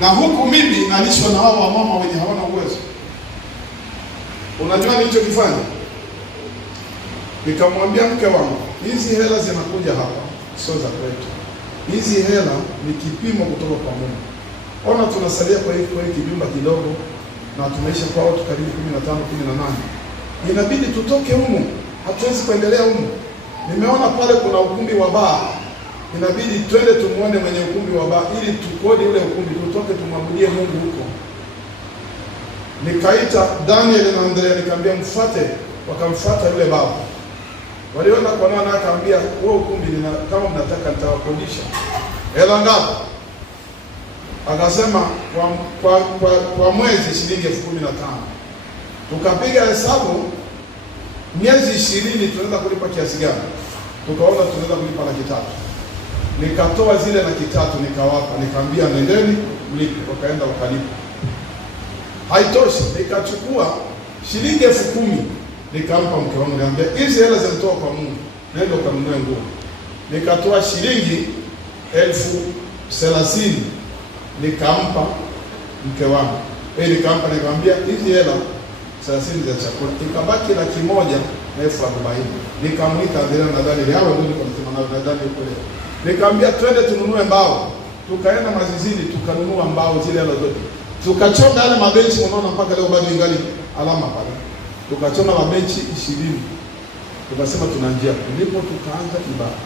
na huku mimi nalishwa na hao wamama wenye hawana uwezo. Unajua nilichokifanya? Nikamwambia mke wangu, hizi hela zinakuja hapa sio za kwetu. Hizi hela ni kipimo kutoka kwa Mungu. Ona tunasalia kwa hiki kijumba kidogo na tumeisha kwa watu karibu 15 18. Inabidi tutoke humu. Hatuwezi kuendelea humu. Nimeona pale kuna ukumbi wa baa. Inabidi twende tumuone mwenye ukumbi wa baa ili tukodi ule ukumbi, tutoke tumwabudie Mungu huko. Nikaita Daniel na Andrea nikamwambia mfuate, wakamfuata yule baba. Waliona kwa nani, akaambia wewe ukumbi kama mnataka nitawakodisha. Hela ngapi? Akasema kwa mwezi shilingi 15,000. Tukapiga hesabu miezi 20 tunaweza kulipa kiasi gani? Tukaona tunaweza kulipa 300,000. Nikatoa zile 300,000 nikawapa, nikamwambia nendeni mlipe. Wakaenda wakalipa. Haitoshi, nikachukua shilingi 10,000 nikampa mke wangu, nikamwambia hizi hela zinatoka kwa Mungu, nenda ukanunue nguo. Nikatoa shilingi 30,000 nikampa mke wangu. Nikamwambia hizi hela 30 za chakula, ikabaki 140,000. Nikamwita Andrea na Daniel, hao ndio nikamsema na Daniel kule. Nikamwambia twende tununue mbao. Tukaenda Mazizini tukanunua mbao zile hela zote. Tukachonga yale mabenchi, unaona mpaka leo bado ingali alama pale. Tukachonga mabenchi 20. Tukasema tuna njia. Ndipo tukaanza ibada.